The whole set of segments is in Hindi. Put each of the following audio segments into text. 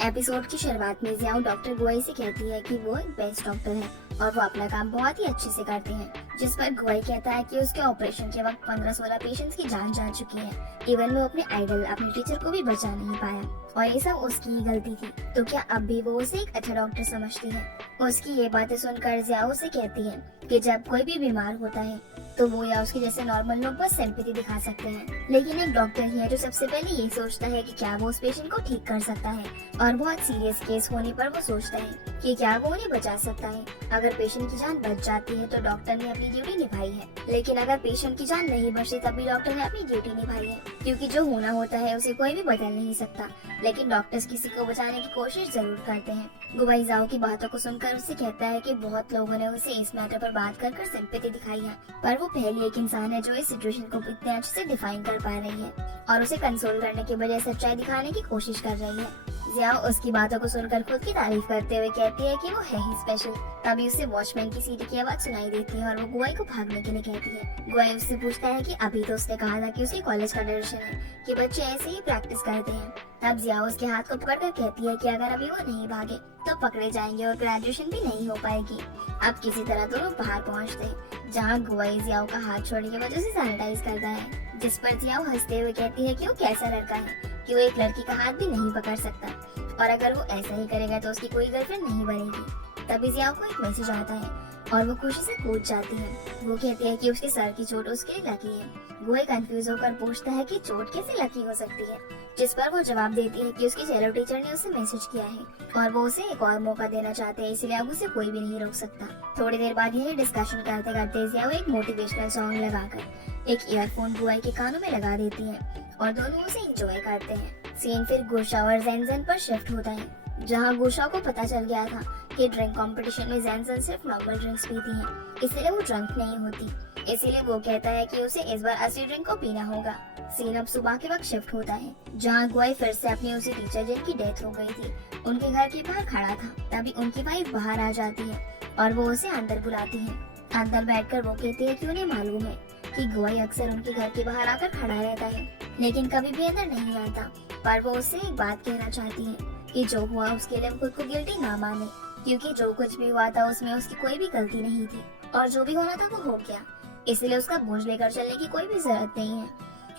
एपिसोड की शुरुआत में जियाओ डॉक्टर गुआई से कहती है कि वो एक बेस्ट डॉक्टर है और वो अपना काम बहुत ही अच्छे से करते हैं, जिस पर गुआई कहता है कि उसके ऑपरेशन के वक्त 15-16 पेशेंट्स की जान जा चुकी है। इवन वो अपने आइडल अपने टीचर को भी बचा नहीं पाया और ये सब उसकी ही गलती थी। तो क्या अब भी वो उसे एक अच्छा डॉक्टर समझती है? उसकी ये बातें सुनकर जियाओ से कहती है कि जब कोई भी बीमार होता है तो वो या उसके जैसे नॉर्मल लोग बस सिंपैथी दिखा सकते हैं, लेकिन एक डॉक्टर ही है जो सबसे पहले ये सोचता है कि क्या वो उस पेशेंट को ठीक कर सकता है और बहुत सीरियस केस होने पर वो सोचता है कि क्या वो उन्हें बचा सकता है। अगर पेशेंट की जान बच जाती है तो डॉक्टर ने अपनी ड्यूटी निभाई है, लेकिन अगर पेशेंट की जान नहीं बचती तब भी डॉक्टर ने अपनी ड्यूटी निभाई है, क्योंकि जो होना होता है उसे कोई भी बदल नहीं सकता, लेकिन डॉक्टर्स किसी को बचाने की कोशिश जरूर करते हैं। गुआई जियाओ की बातों को सुनकर उससे कहता है कि बहुत लोगों ने उसे इस मैटर पर बात कर सिंपैथी दिखाई है, पर वो पहली एक इंसान है जो इस सिचुएशन को इतने अच्छे से डिफाइन कर पा रही है और उसे कंसोल करने के बजाय सच्चाई दिखाने की कोशिश कर रही है। जियाओ उसकी बातों को सुनकर खुद की तारीफ करते हुए कहती है कि वो है ही स्पेशल। तभी उसे वॉचमैन की सीटी की आवाज सुनाई देती है और वो गुआई को भागने के लिए कहती है। गुआई उससे पूछता है कि अभी तो उसने कहा था कि उसके कॉलेज का ट्रेडिशन है कि बच्चे ऐसे ही प्रैक्टिस करते हैं। तब जियाओ उसके हाथ को पकड़कर कहती है कि अगर अभी वो नहीं भागे तो पकड़े जाएंगे और ग्रेजुएशन भी नहीं हो पाएगी। अब किसी तरह दोनों बाहर पहुँचते हैं, जहाँ गुआई जियाओ का हाथ छोड़ने की वजह से सैनिटाइज करता है, जिस पर जियाओ हंसते हुए कहती है कि वो कैसा लड़का है कि वो एक लड़की का हाथ भी नहीं पकड़ सकता और अगर वो ऐसा ही करेगा तो उसकी कोई गर्लफ्रेंड नहीं बनेगी। तभी जियाओ को एक मैसेज आता है और वो खुशी से कूद जाती है। वो कहती है कि उसके सर की चोट उसके लिए लकी है। गुआई कंफ्यूज होकर पूछता है कि चोट कैसे लकी हो सकती है, जिस पर वो जवाब देती है कि उसकी चेलो टीचर ने उसे मैसेज किया है और वो उसे एक और मौका देना चाहते हैं, इसलिए अब उसे कोई भी नहीं रोक सकता। थोड़ी देर बाद यही डिस्कशन करते करते जियाओ एक मोटिवेशनल सॉन्ग लगाकर एक ईयरफोन गुआई के कानों में लगा देती है और दोनों उसे एंजॉय करते हैं। सीन फिर गुशा और ज़ेनज़ेन पर शिफ्ट होता है, जहाँ गुशा को पता चल गया था कि ड्रिंक कंपटीशन में ज़ेनज़ेन सिर्फ नॉर्मल ड्रिंक्स पीती है, इसलिए वो ड्रंक नहीं होती। इसीलिए वो कहता है कि उसे इस बार असली ड्रिंक को पीना होगा। सीन अब सुबह के वक्त शिफ्ट होता है, जहाँ गुआई फिर से अपनी उसी टीचर जिनकी डेथ हो गई थी उनके घर के बाहर खड़ा था। तभी उनकी वाइफ बाहर आ जाती है और वो उसे अंदर बुलाती है। अंदर बैठकर वो कहती है कि उन्हें मालूम है कि गुआई अक्सर उनके घर के बाहर आकर खड़ा रहता है, लेकिन कभी भी अंदर नहीं आता। पर वो उससे एक बात कहना चाहती है कि जो हुआ उसके लिए खुद को गिल्टी ना माने, क्योंकि जो कुछ भी हुआ था उसमें उसकी कोई भी गलती नहीं थी और जो भी होना था वो हो गया, इसलिए उसका बोझ लेकर चलने की कोई भी जरूरत नहीं है।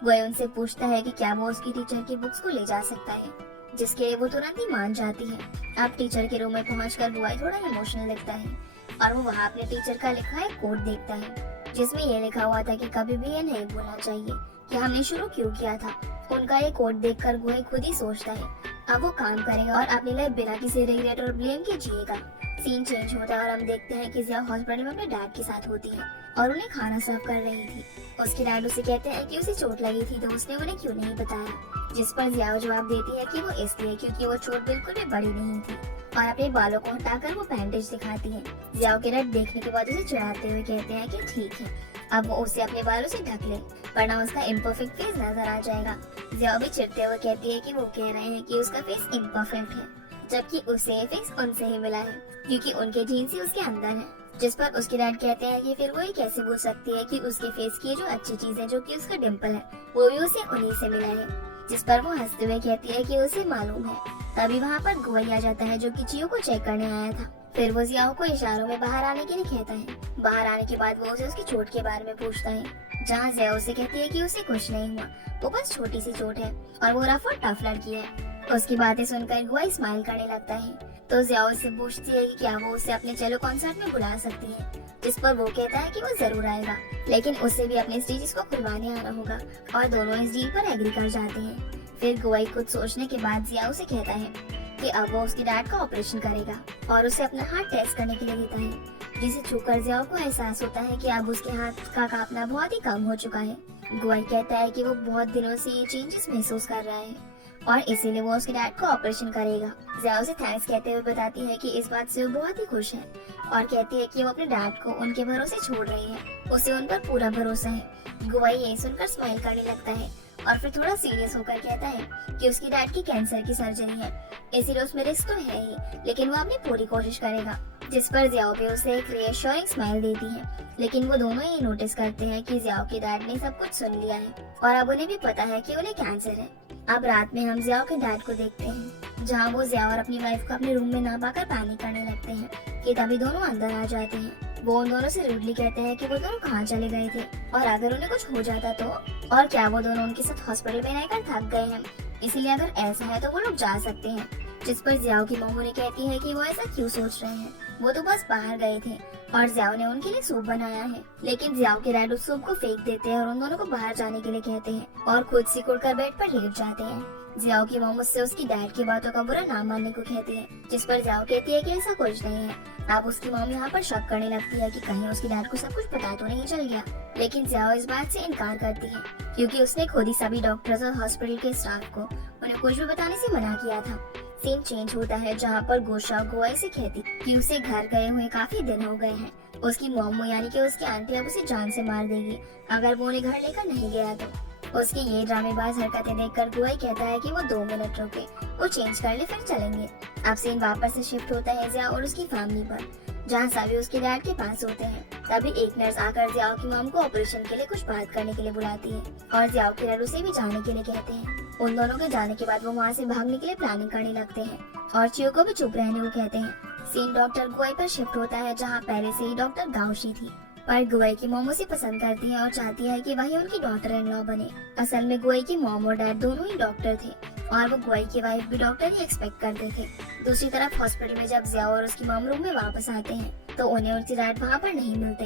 गुआई उनसे पूछता है कि क्या वो उसकी टीचर की बुक्स को ले जा सकता है, जिसके लिए वो तुरंत ही मान जाती है। अब टीचर के रूम में पहुंचकर गुआई थोड़ा इमोशनल दिखता है और वो वहाँ अपने टीचर का लिखा एक कोट देखता है, जिसमें ये लिखा हुआ था कि कभी भी ये नहीं भूलना चाहिए कि हमने शुरू क्यों किया था। उनका ये कोट देखकर गुआई खुद ही सोचता है अब वो काम करेगा और अपनी लाइफ बिना किसी रिग्रेट और ब्लेम के जिएगा। सीन चेंज होता है और हम देखते हैं कि जिया हॉस्पिटल में अपने डैड के साथ होती है और उन्हें खाना सर्व कर रही थी। उसके डैड उसे कहते हैं कि उसे चोट लगी थी तो उसने उन्हें क्यों नहीं बताया, जिस पर जिया जवाब देती है कि वो इसलिए क्योंकि वो चोट बिल्कुल भी बड़ी नहीं थी और अपने बालों को हटाकर वो बैंडेज दिखाती है। जिया के डैड देखने के बाद उसे चिढ़ाते हुए कहते हैं कि ठीक है, अब वो उसे अपने बालों से ढक ले वरना उसका इम्परफेक्ट फेस नजर आ जाएगा। जिया भी चिढ़ते हुए कहती है कि वो कह रहे हैं कि उसका फेस इम्परफेक्ट है, जबकि उसे ये फेस उनसे ही मिला है क्योंकि उनके जीन्स ही उसके अंदर है। जिस पर उसके डैड कहते हैं कि फिर वो ये कैसे बोल सकती है कि उसके फेस की जो अच्छी चीज है, जो कि उसका डिम्पल है, वो भी उसे उन्हीं से मिला है। जिस पर वो हंसते हुए कहती है कि उसे मालूम है। तभी वहाँ पर गुआई आ जाता है जो कि चियो को चेक करने आया था। फिर वो जियाओ को इशारों में बाहर आने के लिए कहता है। बाहर आने के बाद वो उसे उसकी चोट के बारे में पूछता है, जहाँ जिया उसे कहती है कि उसे कुछ नहीं हुआ, वो बस छोटी सी चोट है और वो रफ और टफ लड़की है। उसकी बातें सुनकर गुआई स्माइल करने लगता है, तो जिया उससे पूछती है कि क्या वो उसे अपने चेलो कॉन्सर्ट में बुला सकती है, जिस पर वो कहता है कि वो जरूर आएगा, लेकिन उसे भी अपने स्टेजेस को खुलवाने आना होगा और दोनों इस डील पर एग्री कर जाते हैं। फिर गुआई कुछ सोचने के बाद जिया उसे कहता है कि अब वो उसके डैड का ऑपरेशन करेगा और उसे अपना हाथ टेस्ट करने के लिए देता है, जिसे छूकर जिया को एहसास होता है कि अब उसके हाथ का कांपना बहुत ही कम हो चुका है। गुआई कहता है कि वो बहुत दिनों से ये चेंजेस महसूस कर रहा है और इसीलिए वो उसके डैड को ऑपरेशन करेगा। जिया उसे थैंक्स कहते हुए बताती है कि इस बात से वो बहुत ही खुश है और कहती है कि वो अपने डैड को उनके भरोसे छोड़ रही है, उसे उन पर पूरा भरोसा है। गुआई ये सुनकर स्माइल करने लगता है और फिर थोड़ा सीरियस होकर कहता है कि उसकी डैड की कैंसर की सर्जरी है, इसीलिए उसमें रिस्क तो है ही, लेकिन वो अपनी पूरी कोशिश करेगा। जिस पर जियाओ भी उसे एक रिएश्योरिंग स्माइल देती है, लेकिन वो दोनों ये नोटिस करते हैं कि जियाओ के डैड ने सब कुछ सुन लिया है और अब उन्हें भी पता है कि उन्हें कैंसर है। अब रात में हम जियाओ के डैड को देखते हैं जहाँ वो जिया और अपनी वाइफ को अपने रूम में ना पाकर पैनिक करने लगते हैं कि तभी दोनों अंदर आ जाते हैं। वो उन दोनों से रूडली कहते हैं कि वो दोनों कहाँ चले गए थे और अगर उन्हें कुछ हो जाता तो, और क्या वो दोनों उनके साथ हॉस्पिटल में रहकर थक गए हैं, इसीलिए अगर ऐसा है तो वो लोग जा सकते हैं। जिस पर जियाओ की मम्मी ने कहती है कि वो ऐसा क्यों सोच रहे हैं, वो तो बस बाहर गए थे और जियाओ ने उनके लिए सूप बनाया है। लेकिन जियाओ के डैड उस सूप को फेंक देते हैं और उन दोनों को बाहर जाने के लिए कहते हैं और खुद सिकुड़ कर बेड पर लेट जाते हैं। जियाओ की मॉम उससे उसकी डैड की बातों का बुरा ना मानने को कहती है, जिस पर जियाओ कहती है कि ऐसा कुछ नहीं है। अब उसकी मॉम यहाँ पर शक करने लगती है कि कहीं उसकी डैड को सब कुछ पता तो नहीं चल गया, लेकिन जियाओ इस बात से इनकार करती है क्योंकि उसने खुद ही सभी डॉक्टर्स और हॉस्पिटल के स्टाफ को उन्हें कुछ भी बताने से मना किया था। सीन चेंज होता है जहाँ पर गोशा गुआई से कहती कि उसे घर गए हुए काफी दिन हो गए हैं। उसकी मॉम यानी कि उसकी आंटी अब उसे जान से मार देगी अगर वो उन्हें घर लेकर नहीं गया तो। उसकी ये ड्रामेबाज हरकतें देखकर गुआई कहता है कि वो 2 मिनट रुके, वो चेंज कर ले फिर चलेंगे। अब सीन वापस से शिफ्ट होता है जिया और उसकी फैमिली पर, जहाँ सभी उसके डैड के पास होते हैं। तभी एक नर्स आकर जियाओ की मॉम को ऑपरेशन के लिए कुछ बात करने के लिए बुलाती है और जियाओ के डैड उसे भी जाने के लिए कहते हैं। उन दोनों के जाने के बाद वो वहाँ से भागने के लिए प्लानिंग करने लगते हैं और चियो को भी चुप रहने को कहते हैं। सीन डॉक्टर गुआई पर शिफ्ट होता है जहाँ पहले से ही डॉक्टर गाओशी थी, पर गुआई की मॉम उसे पसंद करती है और चाहती है कि वही उनकी डॉटर इन लॉ बने। असल में गुआई की मॉम और डैड दोनों ही डॉक्टर थे और वो गुआई की वाइफ भी डॉक्टर ही एक्सपेक्ट करते थे। दूसरी तरफ हॉस्पिटल में जब जिया और उसकी मॉम रूम में वापस आते हैं तो उन्हें उनके डैड वहाँ पर नहीं मिलते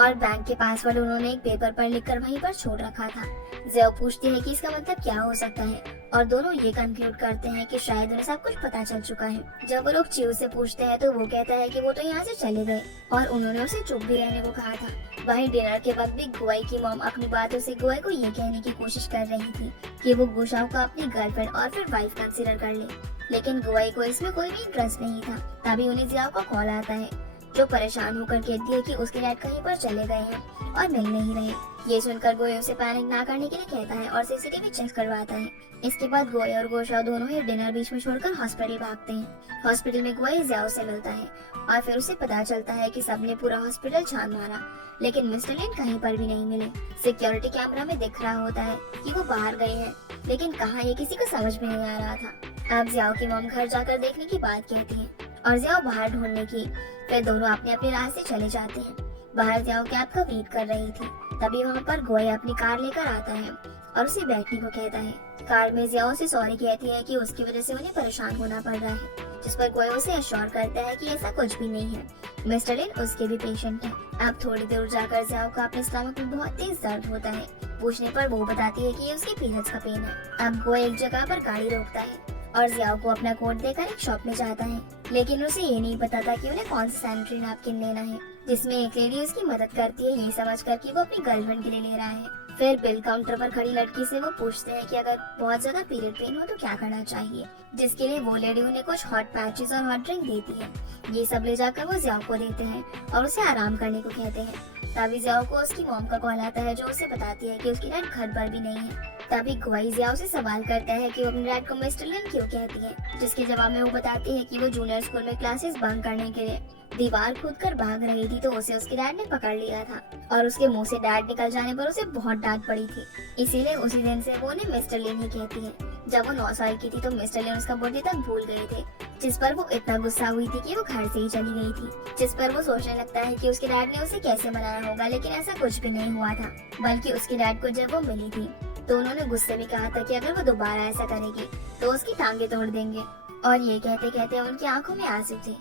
और बैंक के पासवर्ड उन्होंने एक पेपर पर लिखकर वहीं पर छोड़ रखा था। जिया पूछती है कि इसका मतलब क्या हो सकता है और दोनों ये कंक्लूड करते हैं कि शायद उन्हें सब कुछ पता चल चुका है। जब वो लोग चियो से पूछते हैं तो वो कहता है कि वो तो यहाँ से चले गए और उन्होंने उसे चुप भी रहने को कहा था। वहीं डिनर के वक्त भी गुआई की मॉम अपनी बातों से गुआई को ये कहने की कोशिश कर रही थी कि वो गुशाओ को अपनी गर्लफ्रेंड और फिर वाइफ कंसीडर कर ले, लेकिन गुआई को इसमें कोई भी इंटरेस्ट नहीं था। तभी उन्हें जियाओ का कॉल आता है जो परेशान होकर कहती है कि उसके डैड कहीं पर चले गए हैं और मिल नहीं रहे। ये सुनकर गोई उसे पैनिक ना करने के लिए कहता है और सीसीटीवी चेक करवाता है। इसके बाद गोई और गोशाओ दोनों ही डिनर बीच में छोड़कर हॉस्पिटल भागते हैं। हॉस्पिटल में गोई जियाओ से मिलता है और फिर उसे पता चलता है कि सबने पूरा हॉस्पिटल छान मारा, लेकिन मिस्टर लिन कहीं पर भी नहीं मिले। सिक्योरिटी कैमरा में दिख रहा होता है कि वो बाहर गए हैं, लेकिन कहाँ ये किसी को समझ में नहीं आ रहा था। अब जियाओ की मॉम घर जाकर देखने की बात कहती है और जियाओ बाहर ढूंढने की। फिर दोनों अपने अपने रास्ते चले जाते हैं। बाहर जियाओ कैब का वेट कर रही थी। तभी वहाँ पर गोई अपनी कार लेकर आता है और उसे बैठने को कहता है। कार में जियाओ से सॉरी कहती है कि उसकी वजह से उन्हें परेशान होना पड़ रहा है, जिस पर गोई उसे अश्योर करता है कि ऐसा कुछ भी नहीं है, मिस्टर लिन उसके भी पेशेंट है। अब थोड़ी दूर जाकर जियाओ का अपने स्टमक में बहुत तेज दर्द होता है। पूछने पर वो बताती है कि ये उसके पीरियड्स का पेन है। अब गोई एक जगह पर गाड़ी रोकता है और जियाओ को अपना कोट देकर एक शॉप में जाता है, लेकिन उसे ये नहीं पता था कि उन्हें कौन सा सैनिटरी नैपकिन लेना है, जिसमें एक लेडी उसकी मदद करती है ये समझकर कि वो अपनी गर्लफ्रेंड के लिए ले रहा है। फिर बिल काउंटर पर खड़ी लड़की से वो पूछते हैं कि अगर बहुत ज्यादा पीरियड पेन हो तो क्या करना चाहिए, जिसके लिए वो लेडी उन्हें कुछ हॉट पैचेस और हॉट ड्रिंक देती है। ये सब ले जाकर वो जियाओ को देते हैं और उसे आराम करने को कहते हैं। तभी जियाओ को उसकी मॉम का कॉल आता है जो उसे बताती है कि उसकी डैड घर पर भी नहीं है। तभी गुआई जियाओ से सवाल करता है कि वो अपने डैड को मिस्टर लिन क्यों कहती है, जिसके जवाब में वो बताती है कि वो जूनियर स्कूल में क्लासेस बंक करने के लिए दीवार कूदकर भाग रही थी तो उसे उसके डैड ने पकड़ लिया था और उसके मुंह से डैड निकल जाने पर उसे बहुत डांट पड़ी थी। इसीलिए उसी दिन से वो उन्हें मिस्टर लिन ही कहती है। जब वो 9 साल की थी तो मिस्टर लिन उसका बर्थडे तक भूल गए थे, जिस पर वो इतना गुस्सा हुई थी कि वो घर से ही चली गई थी। जिस पर वो सोचने लगता है कि उसके डैड ने उसे कैसे मनाया होगा, लेकिन ऐसा कुछ भी नहीं हुआ था, बल्कि उसके डैड को जब वो मिली थी तो उन्होंने गुस्से में कहा था कि अगर वो दोबारा ऐसा करेगी तो उसकी टांगे तोड़ देंगे, और ये कहते कहते उनकी आंखों में आंसू थे।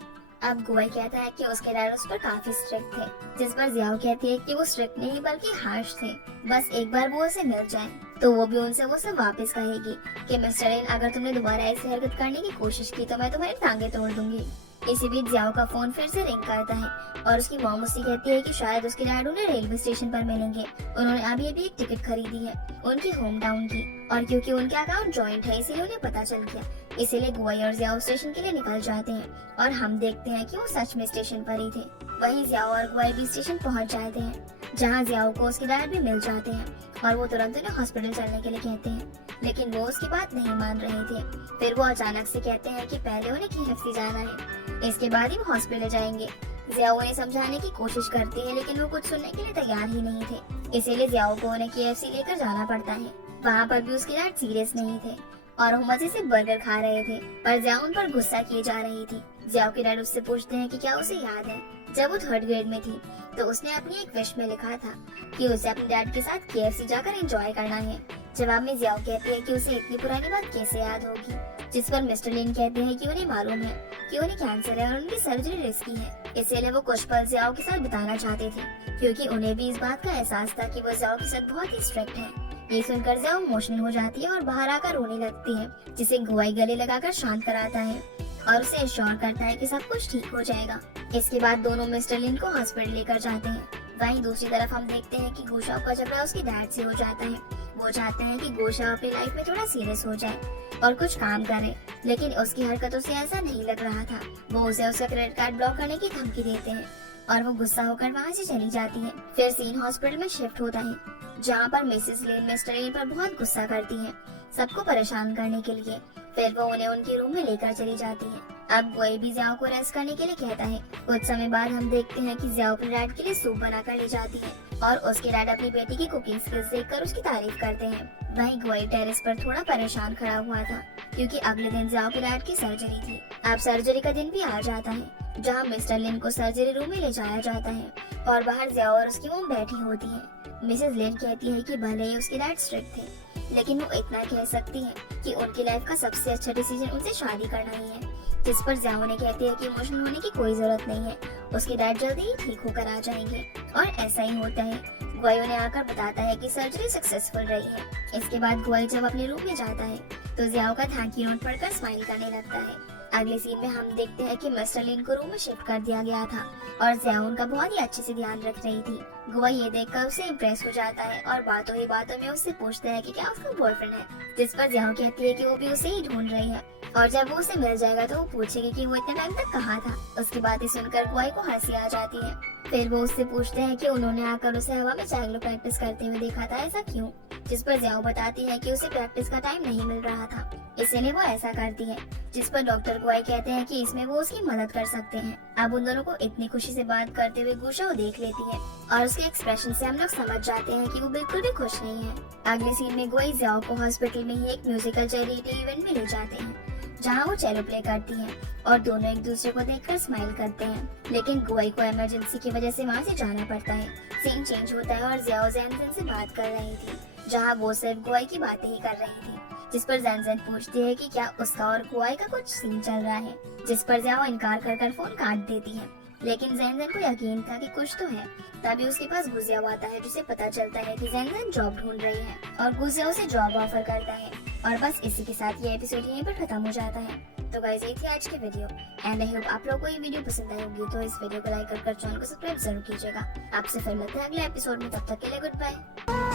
अब गुआई कहता है कि उसके डैड उस पर काफी स्ट्रिक्ट थे, जिस पर जियाओ कहती है कि वो स्ट्रिक्ट नहीं बल्कि हार्श थे, बस एक बार वो उसे मिल जाए तो वो भी उनसे वो सब वापस कहेगी कि मिस्टर लिन अगर तुमने दोबारा ऐसी हरकत करने की कोशिश की तो मैं तुम्हारी टांगे तोड़ दूंगी। इसी बीच जियाओ का फोन फिर से रिंग करता है और उसकी मॉम उससे कहती है कि शायद उसके डैड उन्हें रेलवे स्टेशन पर मिलेंगे। उन्होंने अभी अभी एक टिकट खरीदी है उनकी होम टाउन की, और क्योंकि उनके अकाउंट जॉइंट है इसीलिए उन्हें पता चल गया। इसीलिए गुआई और जियाओ स्टेशन के लिए निकल जाते हैं और हम देखते हैं कि वो सच में स्टेशन पर ही थे। वहीं जियाओ और गुआई भी स्टेशन पहुंच जाते हैं, जहां जियाओ को उसके डैड भी मिल जाते हैं और वो तुरंत उन्हें हॉस्पिटल चलने के लिए कहते हैं, लेकिन वो उसकी बात नहीं मान रहे थे। फिर वो अचानक से कहते हैं कि पहले उन्हें KFC जाना है, इसके बाद ही वो हॉस्पिटल जाएंगे। जियाओ उन्हें समझाने की कोशिश करती है, लेकिन वो कुछ सुनने के लिए तैयार ही नहीं थे। इसीलिए जियाओ को उन्हें KFC लेकर जाना पड़ता है। वहाँ पर भी उसके डैड सीरियस नहीं थे और वो मजे से बर्गर खा रहे थे, पर जियाओ उन पर गुस्सा किए जा रही थी। जियाओ के डैड उससे पूछते हैं कि क्या उसे याद है जब वो 3rd ग्रेड में थी तो उसने अपनी एक विश में लिखा था कि उसे अपने डैड के साथ KFC जाकर एंजॉय करना है। जवाब में जियाओ कहती है कि उसे इतनी पुरानी बात कैसे याद होगी, जिस पर मिस्टर लिन कहते हैं कि उन्हें मालूम है कि उन्हें कैंसर है और उनकी सर्जरी रिस्की है, इसलिए वो कुछ पल जियाओ के साथ बिताना चाहते थे क्योंकि उन्हें भी इस बात का एहसास था कि वो जियाओ के साथ बहुत ही स्ट्रिक्ट है। ये सुनकर जियाओ इमोशनल हो जाती है और बाहर आकर रोने लगती है, जिसे गुआई गले लगाकर शांत कराता है और उसे एश्योर करता है कि सब कुछ ठीक हो जाएगा। इसके बाद दोनों मिस्टर लिन को हॉस्पिटल लेकर जाते हैं। वहीं दूसरी तरफ हम देखते हैं कि गुशाओ का झगड़ा उसके डैड से हो जाता है। वो चाहते हैं कि गुशाओ अपनी लाइफ में थोड़ा सीरियस हो जाए और कुछ काम करे, लेकिन उसकी हरकतों से ऐसा नहीं लग रहा था। वो उसे उसका क्रेडिट कार्ड ब्लॉक करने की धमकी देते हैं और वो गुस्सा होकर वहाँ से चली जाती है। फिर सीन हॉस्पिटल में शिफ्ट होता है, जहाँ पर मिसेस लेन मिस्टर लेन पर बहुत गुस्सा करती है सबको परेशान करने के लिए। फिर वो उन्हें उनके रूम में लेकर चली जाती है। अब गुआई भी जियाओ को रेस्ट करने के लिए कहता है। कुछ समय बाद हम देखते हैं कि जियाओ अपने डैड के लिए सूप बनाकर ले जाती है और उसके डैड अपनी बेटी की कुकिंग स्किल्स देखकर उसकी तारीफ करते हैं। वहीं गुआई टेरेस पर थोड़ा परेशान खड़ा हुआ था क्योंकि अगले दिन जियाओ के डैड की सर्जरी थी। अब सर्जरी का दिन भी आ जाता है, जहाँ मिस्टर लिन को सर्जरी रूम में ले जाया जाता है और बाहर जियाओ और उसकी मॉम बैठी होती है। मिसेस लिन कहती है कि भले ही उसके डैड स्ट्रिक्ट थे, लेकिन वो इतना कह सकती है कि उनकी लाइफ का सबसे अच्छा डिसीजन उनसे शादी करना ही है। जिस पर जियाओ ने कहती है कि इमोशनल होने की कोई जरूरत नहीं है, उसके डैड जल्दी ही ठीक होकर आ जाएंगे। और ऐसा ही होता है। गुआई उन्हें आकर बताता है कि सर्जरी सक्सेसफुल रही है। इसके बाद गुआई जब अपने रूम में जाता है तो जियाओ का थैंक यू नोट पढ़कर स्माइल करने लगता है। अगले सीन में हम देखते हैं कि मिस्टर लिन को रूम में शिफ्ट कर दिया गया था और जियाओ उनका बहुत ही अच्छे से ध्यान रख रही थी। गुआई ये देखकर उससे इम्प्रेस हो जाता है और बातों ही बातों में उससे पूछता है कि क्या उसका बॉयफ्रेंड है, जिस पर जियाओ कहती है कि वो भी उसे ही ढूंढ रही है और जब वो उसे मिल जाएगा तो वो पूछेगी कि वो इतने टाइम तक कहाँ था। उसकी बातें सुनकर गुआई को हंसी आ जाती है। फिर वो उससे पूछते हैं कि उन्होंने आकर उसे हवा में चैंगलो प्रैक्टिस करते हुए देखा था, ऐसा क्यों? जिस पर जियाओ बताती है कि उसे प्रैक्टिस का टाइम नहीं मिल रहा था, इसलिए वो ऐसा करती है। जिस पर डॉक्टर गुआई कहते हैं कि इसमें वो उसकी मदद कर सकते हैं। अब उन दोनों को इतनी खुशी से बात करते हुए गुशाओ देख लेती है और उसके एक्सप्रेशन से हम लोग समझ जाते हैं कि वो बिल्कुल भी खुश नहीं है। अगले सीन में गुआई जियाओ को हॉस्पिटल में ही एक म्यूजिकल चैरिटी इवेंट में ले जाते हैं, जहाँ वो चेलो प्ले करती हैं और दोनों एक दूसरे को देखकर स्माइल करते हैं। लेकिन गुआई को इमरजेंसी की वजह से वहाँ से जाना पड़ता है। सीन चेंज होता है और जियाओ जैनजन से बात कर रही थी, जहाँ वो सिर्फ गुआई की बातें ही कर रही थी। जिस पर जैनजन पूछती है कि क्या उसका और गुआई का कुछ सीन चल रहा है, जिस पर जियाओ इनकार कर फोन काट देती है। लेकिन जैनजन को यकीन था कि कुछ तो है। तभी उसके पास गुजियाओ आता है, जिसे पता चलता है कि जैनजन जॉब ढूंढ रही है और गुजियाओ उसे जॉब ऑफर करता है। और बस इसी के साथ ये एपिसोड यहीं पर खत्म हो जाता है। तो गाइस ये थी आज की वीडियो एंड आई होप आप लोगों को ये वीडियो पसंद आई होगी। तो इस वीडियो को लाइक कर चैनल को सब्सक्राइब जरूर कीजिएगा। आपसे फिर मिलते हैं अगले एपिसोड में, तब तक के लिए गुड बाय।